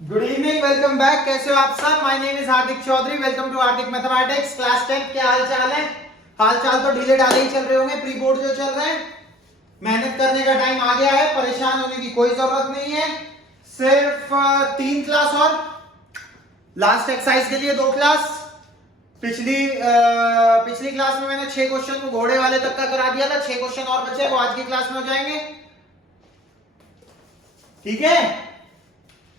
Good evening, welcome back. कैसे हो आप सब? My name is Hardik Chaudhary. Welcome to Hardik mathematics class 10। क्या हाल चाल है? हाल चाल तो ढीले ढाले ही चल रहे होंगे। प्री बोर्ड जो चल रहे हैं, मेहनत करने का टाइम आ गया है। परेशान होने की कोई जरूरत नहीं है। सिर्फ 3 क्लास और लास्ट एक्सरसाइज के लिए 2 क्लास। पिछली क्लास में मैंने 6 क्वेश्चन को घोड़े वाले तक का करा दिया था। 6 क्वेश्चन और बचे, वो आज की क्लास में हो जाएंगे। ठीक है,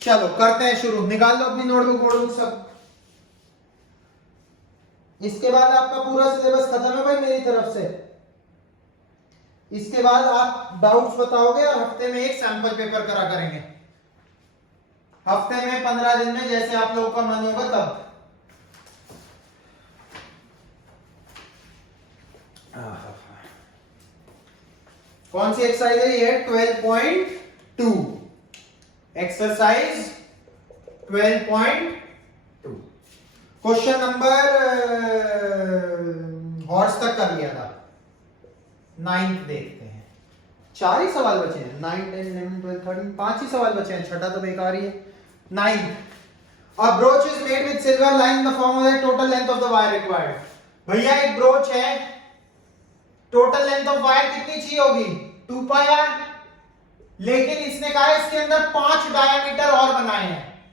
चलो करते हैं शुरू। निकाल लो अपनी नोटबुक वोटबुक सब। इसके बाद आपका पूरा सिलेबस खत्म है भाई मेरी तरफ से। इसके बाद आप डाउट्स बताओगे और हफ्ते में एक सैंपल पेपर करा करेंगे। हफ्ते में 15 दिन में, जैसे आप लोगों का मन होगा तब। कौन सी एक्सरसाइज है ये? 12.2 एक्सरसाइज 12.2। क्वेश्चन नंबर हॉर्स तक कर लिया था। 9th देखते हैं। 4 ही सवाल बचे हैं। 9, 10, 11, 12, 13, 5 ही सवाल बचे हैं। छठा तो बेकार ही है। 9th। A brooch is made with silver line in the form of the total length of the wire required। भैया एक ब्रोच है, टोटल लेंथ ऑफ वायर कितनी चाहिए होगी? 2 पाई r। लेकिन इसने कहा है इसके अंदर 5 डायामीटर और बनाए हैं।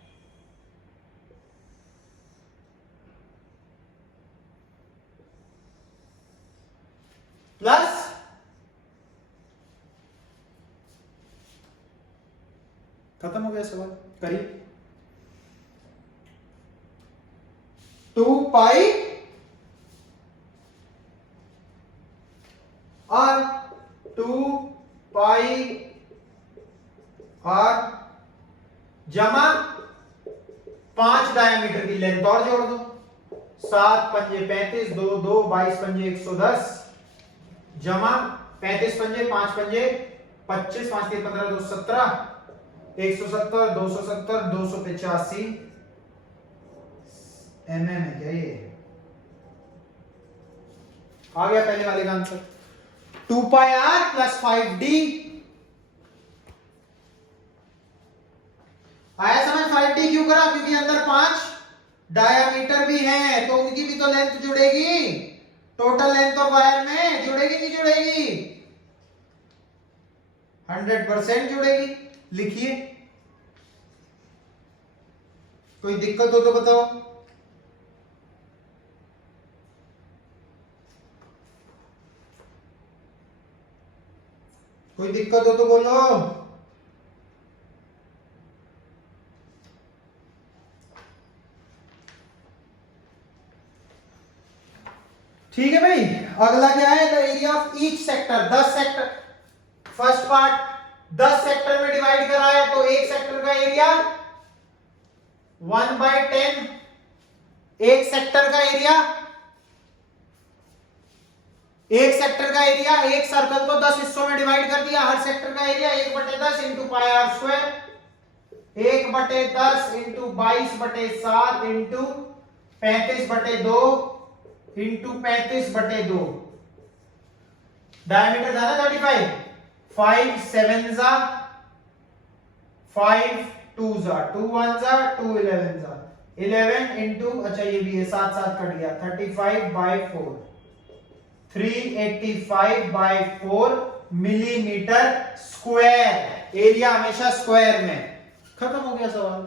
प्लस खत्म हो गया सवाल। करिए। 2 पाई r, 2 पाई r जमा 5 डायमीटर की लेंथ और जोड़ दो। 7 पंजे 35, 2 2, 22 पंजे 110 जमा 35 पंजे 5 पंजे 25, 5 के 15, 2 17, 170, 270, 285 mm है क्या ये? आ गया पहले वाले का आंसर। 2 पाई r प्लस 5d आया समझ। 5d क्यों करा? क्योंकि अंदर 5 डायामीटर भी हैं, तो उनकी भी तो लेंथ जुड़ेगी। टोटल लेंथ ऑफ वायर में जुड़ेगी नहीं जुड़ेगी? 100% जुड़ेगी। लिखिए। कोई दिक्कत हो तो बताओ। कोई दिक्कत हो तो बोलो। ठीक है भाई। अगला क्या है? The area of each sector. 10 sector, first part 10 sector में डिवाइड करा है, तो एक सेक्टर का एरिया 1/10। एक सेक्टर का एरिया, एक सर्कल को 10 हिस्सों में डिवाइड कर दिया। हर सेक्टर का area 1/10 into pi r square, 1/10 into 22/7 into 35/2 into 35/2। Diameter था ना 35। 5 7 जा 5 2 जा 2 1 जा 2 11 जा 11 इंटू, अच्छा ये भी है 7 7 कट गया, 35/4 385/4 मिलीमीटर स्क्वायर। एरिया हमेशा स्क्वायर में। खत्म हो गया सवाल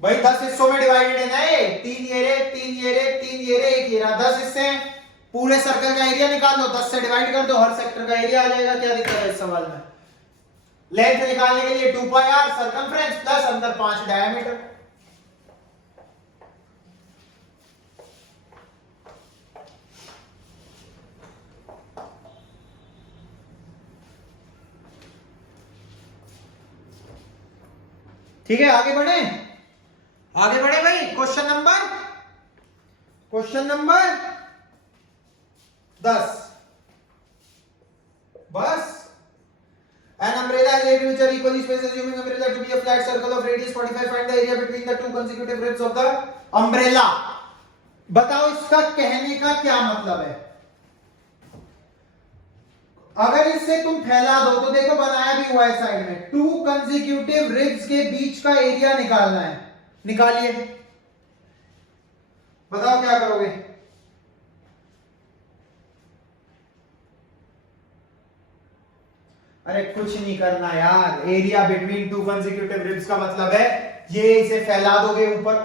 भाई। 10 हिस्सों में डिवाइडेड है ना ये। 3 ये रे, 3 ये रे, 3 ये रे, 1 ये रहा। 10 हिस्से हैं। पूरे सर्कल का एरिया निकाल दो, 10 से डिवाइड कर दो, हर सेक्टर का एरिया आ जाएगा। क्या दिक्कत है इस सवाल में? लेंथ निकालने के लिए 2 पाई r सर्कमफ्रेंस प्लस अंदर 5 डायमीटर। ठीक है, आगे बढ़े। आगे बढ़े भाई। Question number 10। बस। An umbrella is made which are equally spaced, assuming umbrella to be a flat circle of radius 45. Find the area between the two consecutive ribs of the umbrella। बताओ इसका कहने का क्या मतलब है? अगर इससे तुम फैला दो तो देखो बनाया भी हुआ है साइड में, 2 कंसेक्यूटिव रिब्स के बीच का एरिया निकालना है, निकालिए, बताओ क्या करोगे। अरे कुछ नहीं करना यार, एरिया बिटवीन 2 कंसेक्यूटिव रिब्स का मतलब है ये इसे फैला दोगे ऊपर,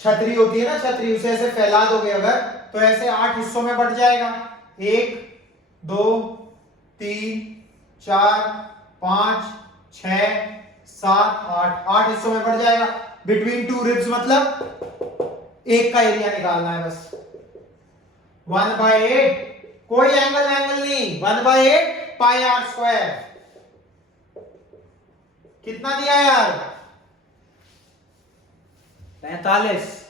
छतरी होती है ना छतरी, उसे ऐसे फैला दोगे अगर तो ऐसे 8 हिस्सों में बढ़ जाएगा, 1 2 3 4 5 6 7 8 हिस्सों में बढ़ जाएगा। बिटवीन 2 रिब्स मतलब एक का एरिया निकालना है बस। 1/8, कोई एंगल नहीं, 1/8 पाई आर स्क्वायर। कितना दिया यार? 45।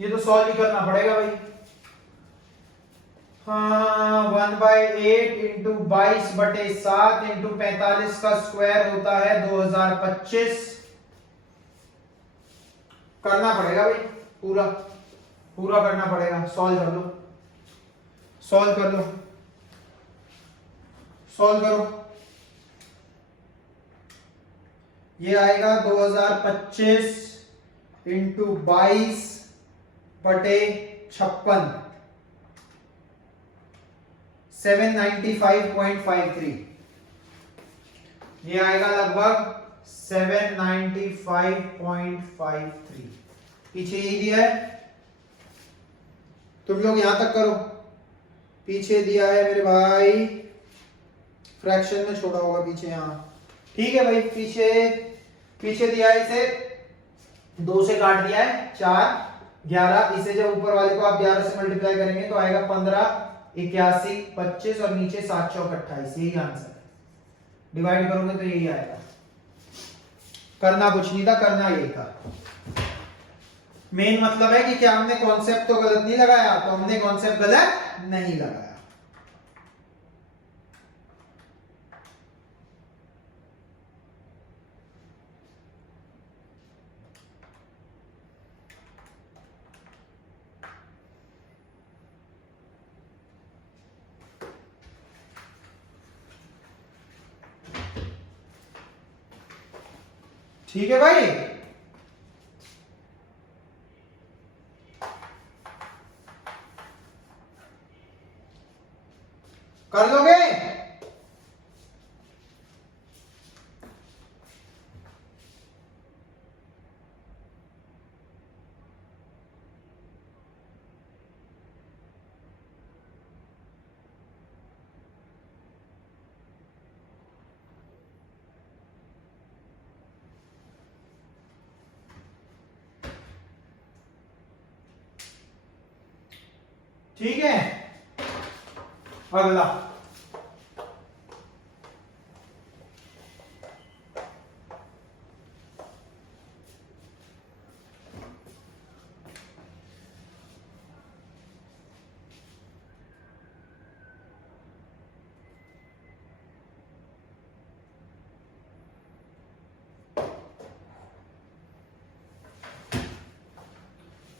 ये तो सॉल्व ही करना पड़ेगा भाई। हाँ, 1/8 इंटू 22/7 इंटू 45 का स्क्वायर होता है 2025। करना पड़ेगा भाई, पूरा करना पड़ेगा। सॉल्व कर लो, सॉल्व करो। ये आएगा 2025 इंटू 22/56, 795.53। ये आएगा लगभग 795.53। पीछे यही दिया है, तुम लोग यहां तक करो। पीछे दिया है मेरे भाई, फ्रैक्शन में छोड़ा होगा पीछे, यहां ठीक है भाई। पीछे दिया है, इसे 2 से काट दिया है, 4 11। इसे जब ऊपर वाले को आप 11 से मल्टीप्लाई करेंगे तो आएगा 15 81 25 और नीचे 7 चौक 28। यही आंसर है। डिवाइड करोगे तो यही आएगा। करना कुछ नहीं था, करना यही था। मेन मतलब है कि क्या हमने कॉन्सेप्ट तो गलत नहीं लगाया, तो हमने कॉन्सेप्ट गलत नहीं लगाया। ठीक है भाई, कर लोगे? ठीक है, अगला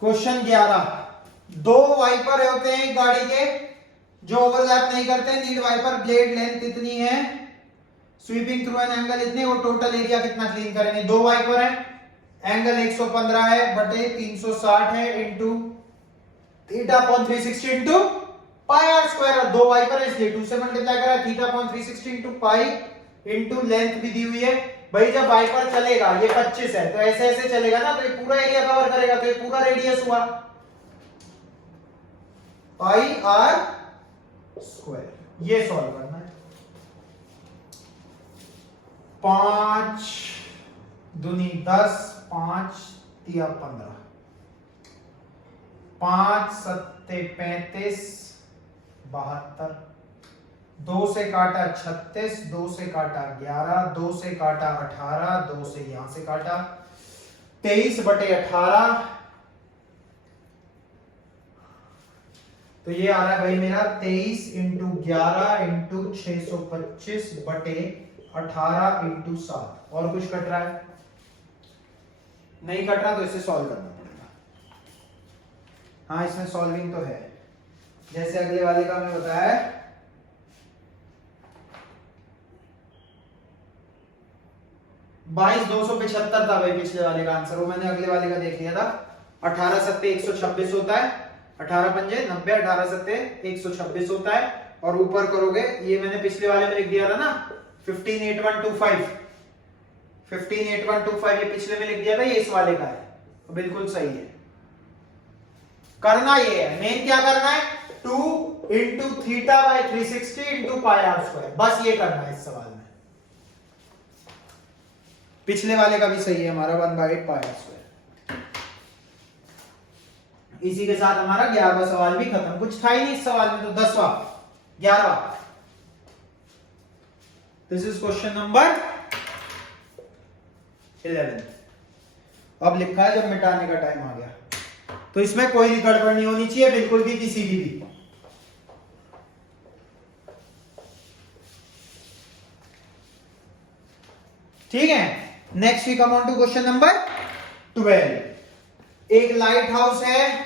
क्वेश्चन 11। 2 वाइपर होते हैं गाड़ी के जो ओवरलैप नहीं करते। नीड वाइपर ब्लेड लेंथ इतनी है, स्वीपिंग थ्रू एन एंगल इतने, वो टोटल एरिया कितना क्लीन करेंगे। 2 वाइपर है, एंगल 115 है बटे 360 है into theta upon 360 into pi r square. और 2 वाइपर है इसलिए 2 से मल्टीप्लाई करा, theta upon 360 into pi into length भी दी हुई है भाई। जब वाइपर चलेगा, ये 25 है तो ऐसे ऐसे चलेगा ना, तो ये पूरा एरिया कवर करेगा, तो ये पूरा रेडियस हुआ पाई आर स्क्वायर। ये सॉल्व करना है। 5 दूनी 10, 5 तिया 15, 5 सत्ते 35 72, 2 से काटा 36, 2 से काटा 11, 2 से काटा 18, 2 से यहां से काटा 23/18। तो ये आ रहा है भाई मेरा 23 इंटू 11 इंटू 625/18 इंटू 7। और कुछ कट रहा है? नहीं कट रहा तो इसे सॉल्व करना पड़ेगा। हाँ, इसमें सॉल्विंग तो है। जैसे अगले वाले का हमें बताया है, 22,275 था भाई पिछले वाले का आंसर, वो मैंने अगले वाले का देख लिया था। 18 सत्ते 126 होता है, 18 पंजे 90, 18 सत्ते 126 होता है, और ऊपर करोगे, ये मैंने पिछले वाले में लिख दिया था ना 158125, 158125 ये पिछले में लिख दिया था, ये इस वाले का है, तो बिल्कुल सही है। करना ये है, मेन क्या करना है, 2 into theta by 360 into pi r square, बस ये करना है इस सवाल में। पिछले वाले का भी सही है हमारा 1/8 पाई आर स्क्वायर। इसी के साथ हमारा 11वां सवाल भी खत्म, कुछ था ही नहीं इस सवाल में, तो 10वां 11वां। This is question number 11। अब लिखा है जब मिटाने का टाइम आ गया, तो इसमें कोई गड़बड़ नहीं होनी चाहिए बिल्कुल भी, किसी की भी। ठीक है, next we come on to question number 12। एक लाइट हाउस है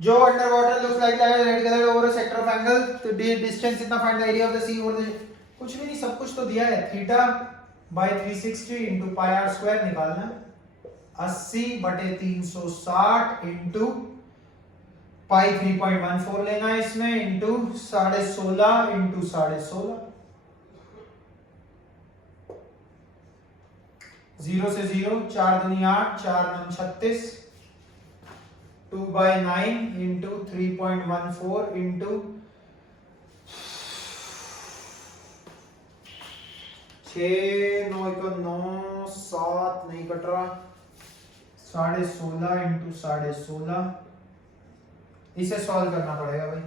जो under water looks like red colour over a sector of angle, तो डिस्टेंस इतना, find the area of the sea over the, कुछ भी नहीं, सब कुछ तो दिया है। Theta by 360 into pi r square निकालना, 80/360 इंटू पाई 3.14 लेना है इसमें, इंटू 16.5 इंटू 16.5, 0 से 0, 4 दूनी 8, 4 9 36, 2/9 इंटू 3.14 इंटू 6 9 को 9 7 नहीं कट रहा, 16.5 इंटू 16.5, इसे सॉल्व करना पड़ेगा भाई।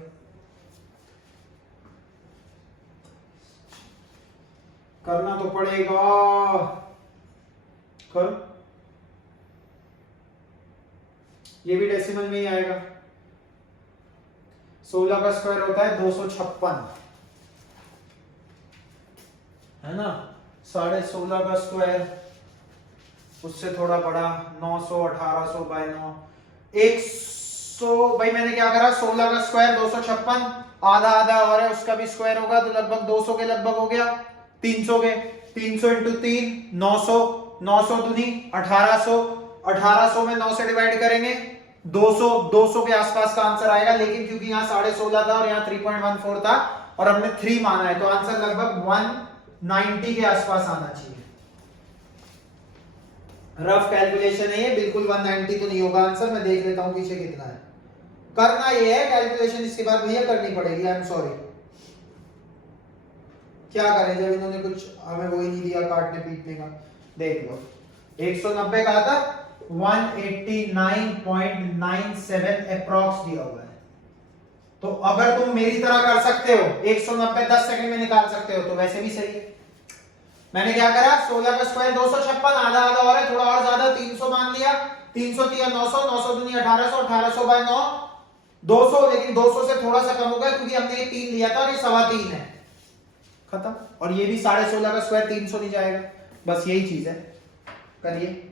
करना तो पड़ेगा, करो, ये भी डेसिमल में ही आएगा। 16 का स्क्वायर होता है 256, है ना, 16.5 का स्क्वायर उससे थोड़ा बड़ा, 900, 1800 बाय 9, 100। भाई मैंने क्या करा, 16 का स्क्वायर 256, आधा आधा और है उसका भी स्क्वायर होगा, तो लगभग 200 के लगभग हो गया, 300 के, 300 इंटू 3 900, 900 दूनी 1800, 1800 में 9 से डिवाइड करेंगे 200, 200 के आसपास का आंसर आएगा, लेकिन क्योंकि यहाँ 16.5 था और यहाँ 3.14 था और हमने 3 माना है, तो आंसर लगभग 190 के आसपास आना चाहिए। रफ कैलकुलेशन है ये, बिल्कुल 190 तो नहीं होगा आंसर, मैं देख लेता हूं पीछे कितना है। करना ये है कैलकुलेशन, इसके बाद भैया करनी पड़ेगी, आई एम सॉरी। क्या करें जब इन्होंने कुछ हमें वो ही नहीं दिया काटने पीटने का। देख लो 190 का था, 189.97 अप्रॉक्स दिया हुआ है। तो अगर तुम मेरी तरह कर सकते हो 190 10 सेकंड में निकाल सकते हो, तो वैसे भी सही है। मैंने क्या करा, 16 का स्क्वायर 256, आधा आधा और है, थोड़ा और ज्यादा 300 मान लिया, 300 दिया 900, 900 दूनी 1800, 1800 बाय 9 200, लेकिन 200 से थोड़ा सा कम होगा क्योंकि हमने ये 3 लिया था और ये 3.25 है, खत्म। और ये भी 16.5 का स्क्वायर 300 नहीं जाएगा, बस यही चीज है, करिए।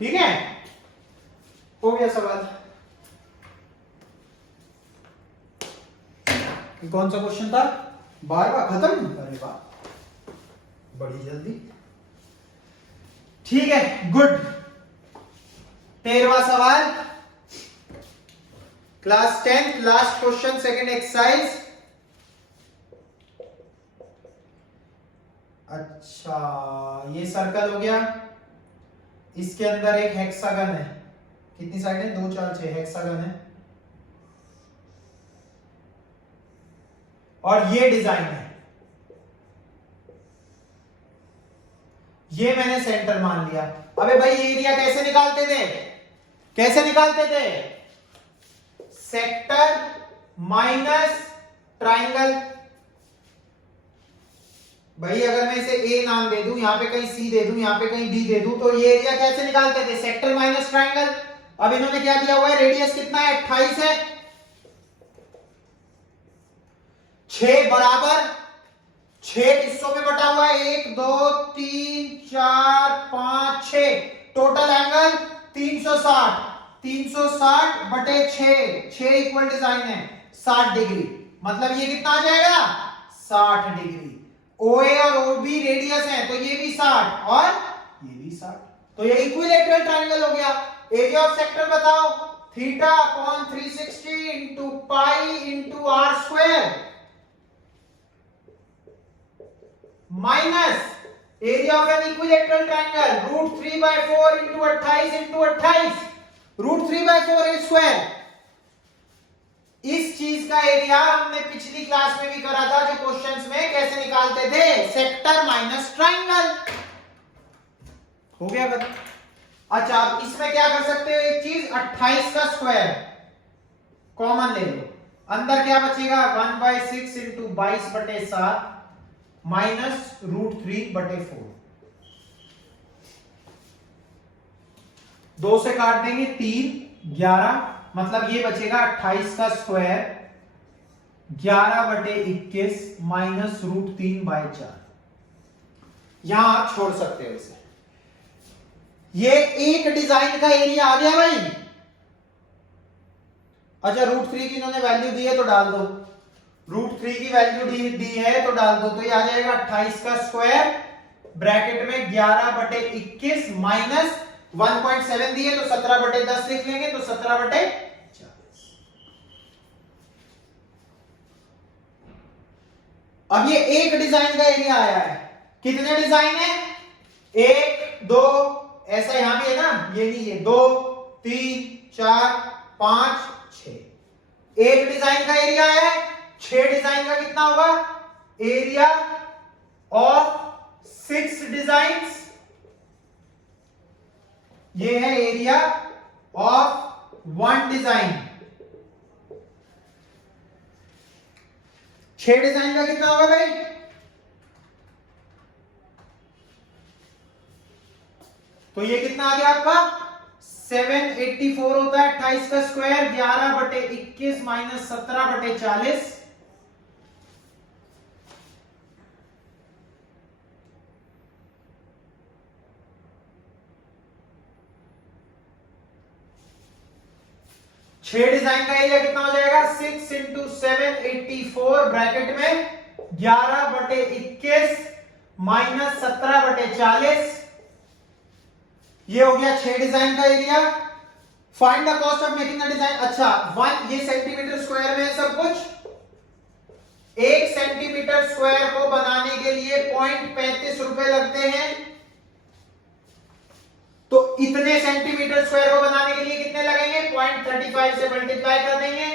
ठीक है, हो गया सवाल। कौन सा क्वेश्चन था, 12वां खत्म, अरे वाह बड़ी जल्दी। ठीक है, गुड। 13वां सवाल, class 10 last question, second exercise. अच्छा, ये सर्कल हो गया, इसके अंदर एक हेक्सागन है, कितनी साइड है, 2 4 6 हेक्सागन है, और ये डिजाइन है, ये मैंने सेंटर मान लिया। अबे भाई ये एरिया कैसे निकालते थे, कैसे निकालते थे, सेक्टर माइनस ट्राइंगल। भाई अगर मैं इसे ए नाम दे दूं, यहां पे कहीं सी दे दूं, यहां पे कहीं डी दे दूं, तो ये एरिया कैसे निकालते थे, सेक्टर माइनस ट्राइंगल। अब इन्होंने क्या दिया हुआ है, रेडियस कितना है 28 है, 6 बराबर 6 6 हिस्सों में बटा हुआ है, 1 2 3 4 5 6, टोटल एंगल 360, 360 बटे 6 इक्वल डिजाइन है 60 डिग्री, मतलब ये कितना आ जाएगा 60 डिग्री। OA और OB रेडियस है तो ये भी 60 और ये भी 60, तो ये इक्विलैटरल ट्रायंगल हो गया। एरिया ऑफ सेक्टर बताओ, theta upon 360 into pi into r square minus area of an equilateral triangle root 3/4 into 28 into 28, root 3/4 a square. इस चीज का एरिया हमने पिछली क्लास में भी करा था, जो क्वेश्चंस में कैसे निकालते थे, सेक्टर माइनस ट्रायंगल। हो गया खत्म। अच्छा अब इसमें क्या कर सकते हो, एक चीज 28 का स्क्वायर कॉमन ले लो, अंदर क्या बचेगा 1/6 इंटू 22/7 माइनस रूट 3/4, 2 से काट देंगे 3 11, मतलब ये बचेगा 28 का स्क्वायर 11/21 माइनस रूट 3/4। यहां आप छोड़ सकते हो इसे। ये एक डिजाइन का एरिया आ गया भाई। अच्छा रूट 3 की इन्होंने वैल्यू दी है तो डाल दो, रूट 3 की वैल्यू दी है तो डाल दो, तो ये आ जाएगा 28 का स्क्वायर ब्रैकेट में 11/21 माइनस 1.7 दी है तो 17/10 लिख लेंगे, तो 17/40। अब ये एक डिजाइन का एरिया आया है, कितने डिजाइन है 1 2, ऐसा यहां भी है ना, ये नहीं, ये 2 3 4 5 6, एक डिजाइन का एरिया है, 6 डिजाइन का कितना होगा एरिया ऑफ 6 डिजाइन्स, ये है एरिया ऑफ 1 डिजाइन। 6 डिजाइन का कितना होगा भाई, तो ये कितना आ गया आपका 784 होता है 28 का स्क्वायर 11/21 माइनस 17/40, छह डिजाइन का एरिया कितना हो जाएगा 6 इंटू 784 ब्रैकेट में 11/21 माइनस 17/40, ये हो गया 6 डिजाइन का area. Find the cost of making the design. अच्छा 1 ये सेंटीमीटर स्क्वायर में है सब कुछ, 1 सेंटीमीटर स्क्वायर को बनाने के लिए 0.35 रुपए लगते हैं, तो इतने सेंटीमीटर स्क्वायर को बनाने के लिए कितने लगेंगे 0.35 से मल्टीप्लाई कर देंगे,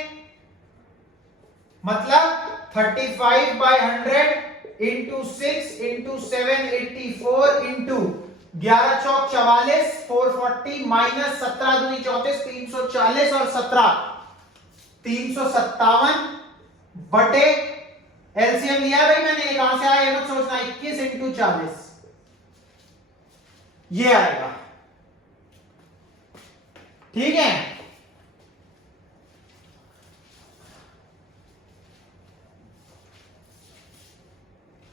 मतलब 35/100 इंटू 6 इंटू 784 इंटू 11 चौक 44 440 माइनस 17 दूनी 34 340 और 17 357 बटे एलसीएम लिया भाई मैंने, कहां से आया ये मत सोचना, 21 इंटू 40 ये आएगा, ठीक है।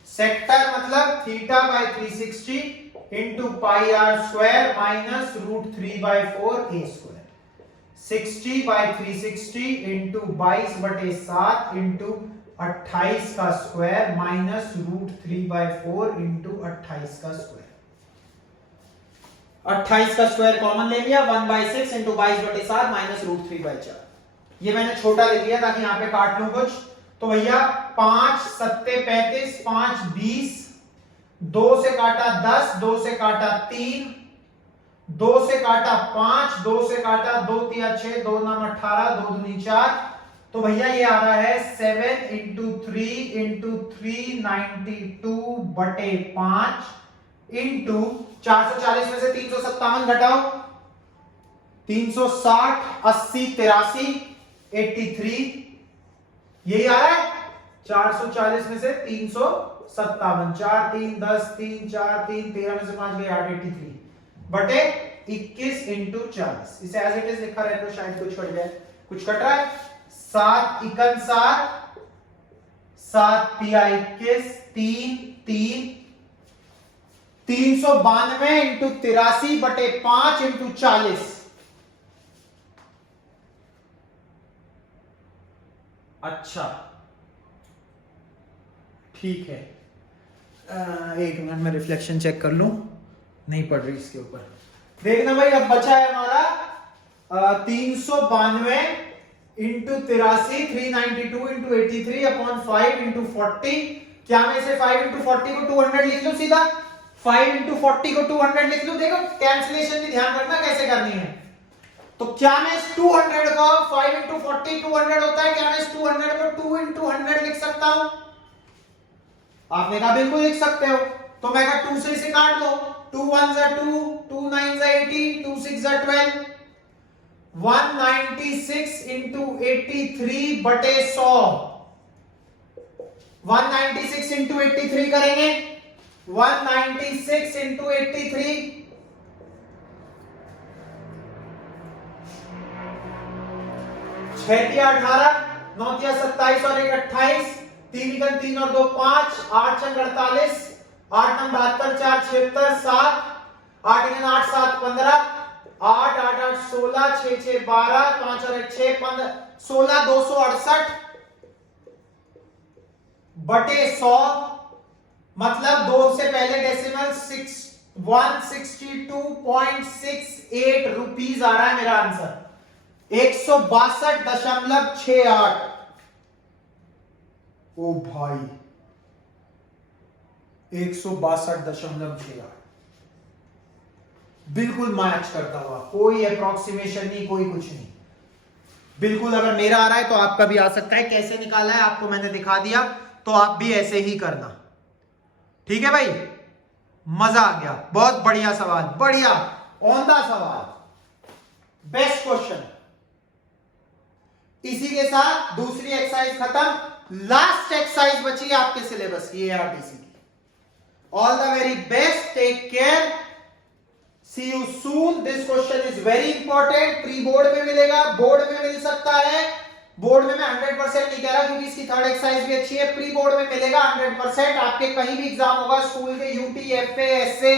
सेक्टर मतलब theta by 360 into pi r square minus root 3/4 a square, 60/360 into 22/7 into 28 का स्क्वायर माइनस रूट 3/4 इंटू 28 का स्क्वायर, 28 का स्क्वायर कॉमन ले लिया 1/6 इंटू 22/7 माइनस रूट 3/4, ये मैंने छोटा ले लिया ताकि यहां पे काट लूं कुछ, तो भैया 5 7 35 5 20, 2 से काटा 10, 2 से काटा 3, 2 से काटा 5, 2 से काटा 2 3 6, 2 9 18, 2 दूनी 4, तो भैया ये आ रहा है 7 इंटू 3 इंटू 392 बटे 5 इंटू 440 में से 357 घटाओ, 360 80 83 83, यही आ रहा है 440 में से 357, 4 3 10 3 4 3 13 में से 5 गए 8 83 बटे 21 इंटू 40, इसे एज इट इज लिखा रहे तो शायद कुछ कट जाए, कुछ कट रहा है 7 51 7 पिया 21 3 392 इंटू 83/5 इंटू 40। अच्छा ठीक है, एक मिनट में रिफ्लेक्शन चेक कर लूं, नहीं पड़ रही इसके ऊपर। देखना भाई, अब बचा है हमारा 392 इंटू 83 392 इंटू 83 अपॉन 5 इंटू 40। क्या मैं इसे 5 इंटू 40 को 200 लिख लूं सीधा? 5 इंटू 40 को 200 लिख लूं। देखो कैंसिलेशन भी ध्यान रखना कैसे करनी है। तो क्या मैं इस 200 को 5 इंटू 40 200 होता है, क्या मैं इस 200 को 2 इंटू 100 लिख सकता हूं? आपने कहा बिल्कुल लिख सकते हो। तो मैं कहा 2 से इसे काट दो, 2 1 जा 2, 2 9 जा 18, 2 6 जा 12, 196 इंटू 83 बटे 100। 196 इंटू 83 करेंगे, 196 इंटू 83 6 तिया 18, 9 तिया 27 और 1 28, 3 1 3 और 2 5, 8 6 48, 8 9 72, 4 76, 7, 8 1 8 7 15, 8 8 8 16, 6 6 12, 5 और 1 6 15, 16 268 बटे 100, मतलब 2 से पहले डेसिमल 162.68 रुपीज आ रहा है मेरा आंसर, 162.68। ओ भाई 162.68 बिल्कुल मैच करता हुआ, कोई अप्रोक्सीमेशन नहीं, कोई कुछ नहीं, बिल्कुल। अगर मेरा आ रहा है तो आपका भी आ सकता है। कैसे निकाला है आपको मैंने दिखा दिया, तो आप भी ऐसे ही करना। ठीक है भाई, मजा आ गया, बहुत बढ़िया सवाल, बढ़िया औंधा सवाल, बेस्ट क्वेश्चन। इसी के साथ दूसरी एक्सरसाइज खत्म। लास्ट एक्सरसाइज बची है आपके सिलेबस की, एआरटीसी की। All the very best, take care, see you soon. This question is very important, pre board में मिलेगा, बोर्ड में मिल सकता है। बोर्ड में मैं 100% नहीं कह रहा क्योंकि इसकी थर्ड एक्सरसाइज भी अच्छी है। प्री बोर्ड में मिलेगा 100%। आपके कहीं भी एग्जाम होगा, स्कूल के, यूटी, एफए, एसए,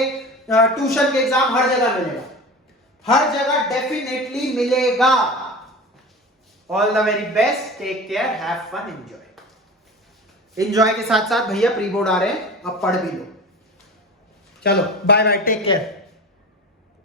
ट्यूशन के एग्जाम, हर जगह मिलेगा, हर जगह डेफिनेटली मिलेगा। All the very best, take care, have fun, enjoy. Enjoy के साथ साथ भैया प्री बोर्ड आ रहे हैं, अब पढ़ भी लो। चलो बाय बाय, टेक केयर।